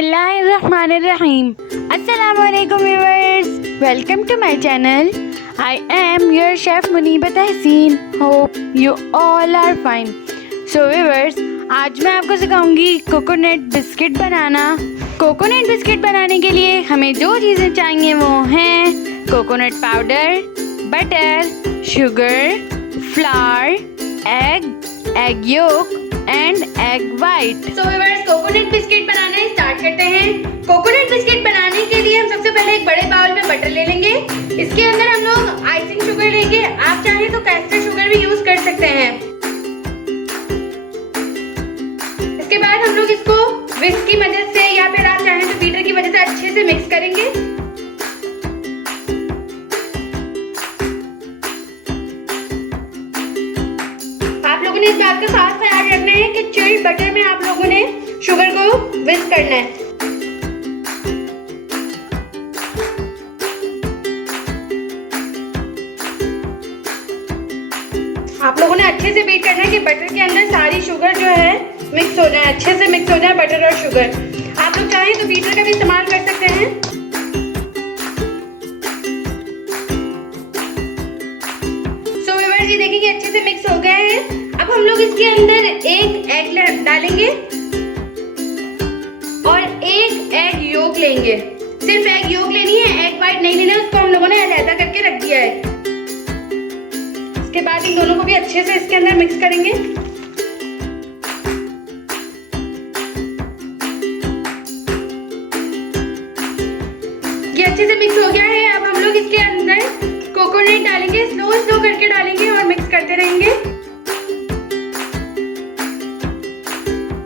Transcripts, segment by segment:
बिस्मिल्लाहिर्रहमानिर्रहीम। अस्सलामुअलैकुम viewers, welcome to my channel. I am your chef Muneeba Tehseen. Hope you all are fine. So viewers, आज मैं आपको सिखाऊंगी coconut biscuit बनाना। Coconut biscuit बनाने के लिए हमें जो चीज़ें चाहिए वो हैं coconut powder, butter, sugar, flower, egg yolk and egg white. So viewers, coconut biscuit banana start करते हैं। कोकोनट बिस्किट बनाने के लिए हम सबसे पहले एक बड़े बाउल में बटर ले लेंगे। इसके अंदर हम लोग आइसिंग शुगर लेंगे। आप चाहें तो कैस्टर शुगर भी यूज कर सकते हैं। इसके बाद हम लोग इसको विस्क की मदद से या फिर आप चाहें तो बीटर की मदद से अच्छे से मिक्स करेंगे। आप लोगों ने इस बात का खास ख्याल रखना है कि चिल्ड बटर में आप लोगों ने शुगर को विस्क करना है। आप लोगों ने अच्छे से बीट करना है कि बटर के अंदर सारी शुगर जो है मिक्स हो जाए, अच्छे से मिक्स हो जाए बटर और शुगर। आप लोग चाहें तो बीटर का भी इस्तेमाल कर सकते हैं। सो व्यूअर्स, ये देखिए कि अच्छे से मिक्स हो गए हैं। अब हम लोग इसके अंदर एक एग डालेंगे और एक एग योक लेंगे। सिर्फ एग योक लेनी है, एग वाइट नहीं लेना, उसको हम लोगों ने अलग करके रख दिया है। इसके बाद इन दोनों को भी अच्छे से इसके अंदर मिक्स करेंगे। ये अच्छे से मिक्स हो गया है। अब हम लोग इसके अंदर कोकोनट डालेंगे, स्लो करके डालेंगे और मिक्स करते रहेंगे।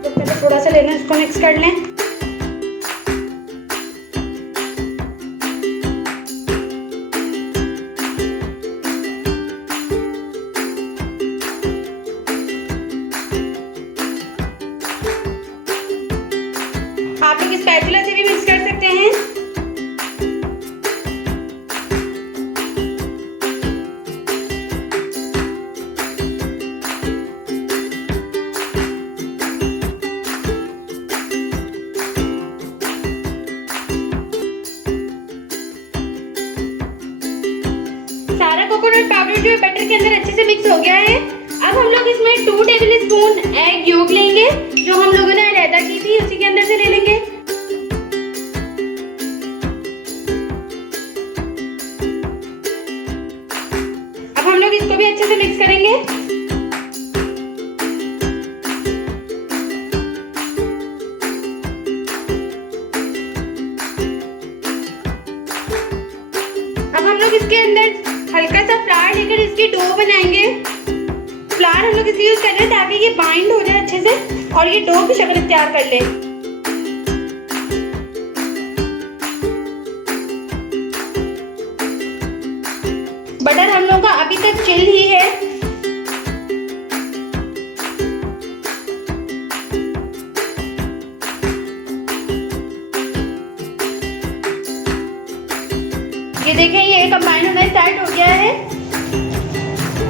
तो पहले थोड़ा सा लेना, इसको मिक्स कर लें। आप लोग स्पैचुला से भी मिक्स कर सकते हैं। सारा कोकोनट पाउडर जो है बटर के अंदर अच्छे से मिक्स हो गया है। अब हम लोग इसमें 2 टेबलस्पून एग योक लेंगे, जो हम लोगों ने अलैदा की थी, उसी के अंदर से ले लेंगे। अब हम लोग इसको भी अच्छे से मिक्स करेंगे। अब हम लोग इसके अंदर हल्का सा फ्लावर लेकर इसकी डो बनाएंगे। फ्लावर हम लोग इसलिए यूज कर रहे हैं ताकि ये बाइंड हो जाए अच्छे से और ये डो की शक्ल तैयार कर ले। बटर हम लोग का अभी तक चिल ही है। ये देखें, ये कंबाइन होना स्टार्ट हो गया है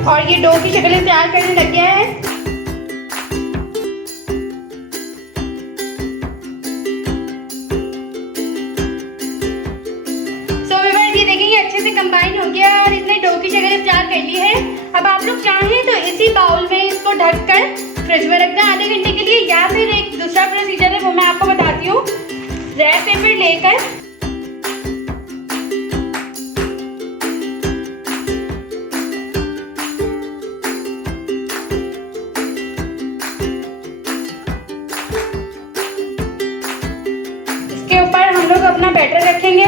और ये डो की शक्ल तैयार करने लग गया है। सो व्यूअर्स, ये देखें, ये अच्छे से कंबाइन हो गया और इसने डो की शक्ल तैयार कर ली है। अब आप लोग चाहें तो इसी बाउल में इसको ढककर फ्रिज में रख दें आधे घंटे के लिए, या फिर एक दूसरा प्रोसीजर है वो मैं आपको बताती हूँ। रैप पेपर लेकर इसके ऊपर हम लोग अपना बैटर रखेंगे।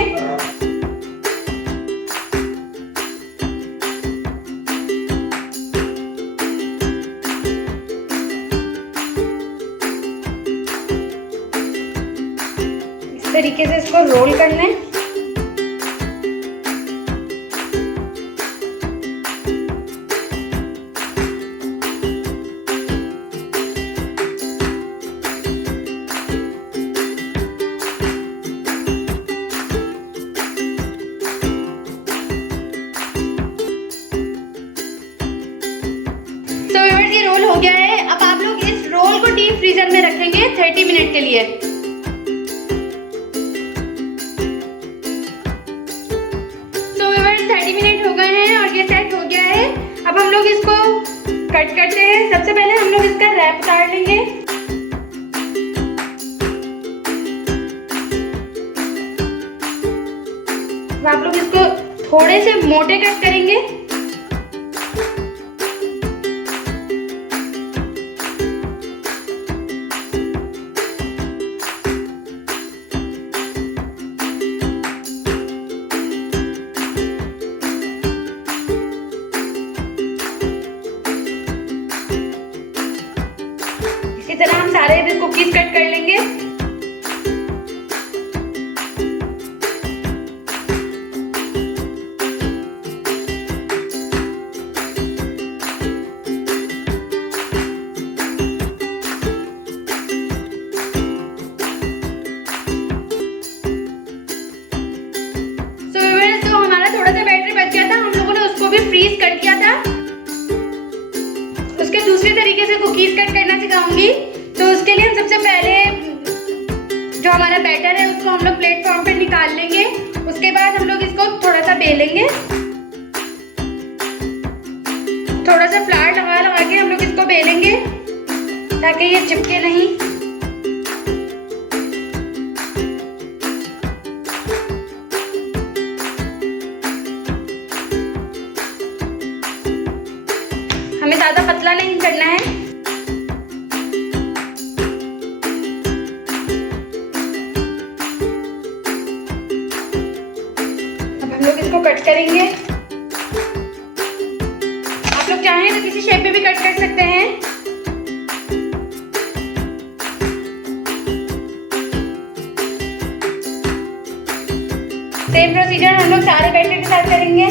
इस तरीके से इसको रोल कर लें। हो गया है। अब आप लोग इस रोल को डीप फ्रीजर में रखेंगे 30 मिनट के लिए। ये सेट हो गया है। अब हम लोग इसको कट करते हैं। सबसे पहले हम लोग इसका रैप उतार लेंगे। तो आप लोग इसको थोड़े से मोटे कट करेंगे। इसी तरह हम सारे भी कुकीज कट कर लेंगे। तो हमारा थोड़ा सा बैटरी बच गया था, हम लोगों ने उसको भी फ्रीज कर दिया था। उसके दूसरे तरीके से कुकीज कट करना सिखाऊंगी। तो उसके लिए हम सबसे पहले जो हमारा बैटर है उसको हम लोग प्लेटफॉर्म पे निकाल लेंगे। उसके बाद हम लोग इसको थोड़ा सा बेलेंगे। थोड़ा सा फ्लावर लगा के हम लोग इसको बेलेंगे ताकि ये चिपके नहीं। हमें ज्यादा पतला नहीं करना है। अब हम लोग इसको कट करेंगे। आप लोग चाहें तो किसी शेप में भी कट कर सकते हैं। सेम प्रोसीजर हम लोग सारे बैटर के साथ करेंगे।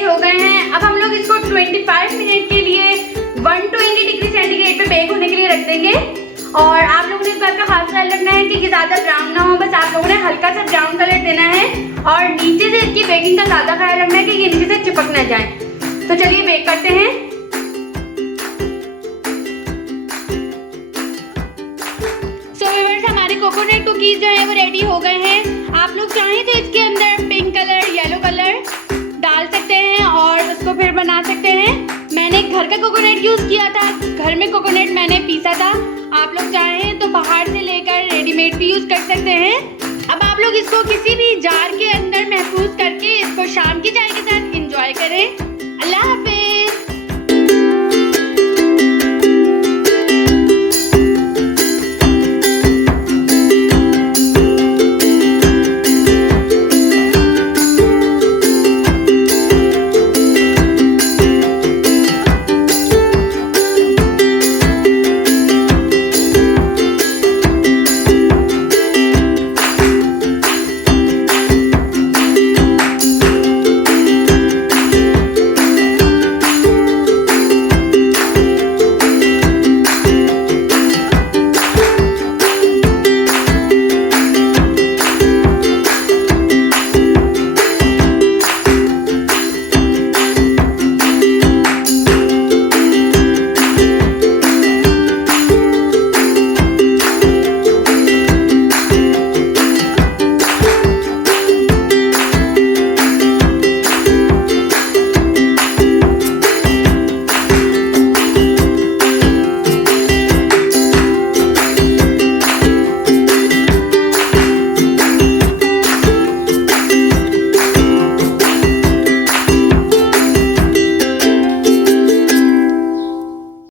हो गए हैं। अब हम लोग इसको 25 मिनट के लिए 120 डिग्री सेंटीग्रेड पे बेक होने के लिए रख देंगे। और आप लोगों ने इस बात का खास ख्याल रखना है कि ज़्यादा ब्राउन ना हो, बस आप लोगों ने हल्का सा ब्राउन कलर देना है। और नीचे से इसकी बेकिंग का ज़्यादा ख्याल रखना है कि ये नीचे से चिपक ना जाए। तो चलिए बेक करते हैं। सो व्यूअर्स, हमारे कोकोनट कुकीज जो है वो रेडी हो गए हैं। आप लोग चाहें तो इसके अंदर पिंक कलर, येलो कलर डाल सकते हैं और उसको फिर बना सकते हैं। मैंने घर का कोकोनट यूज़ किया था, घर में कोकोनट मैंने पीसा था। आप लोग चाहें तो बाहर से लेकर रेडीमेड भी यूज़ कर सकते हैं। अब आप लोग इसको किसी भी जार के अंदर महफूज करके इसको शाम की चाय के साथ एंजॉय करें। अल्लाह हाफिज़।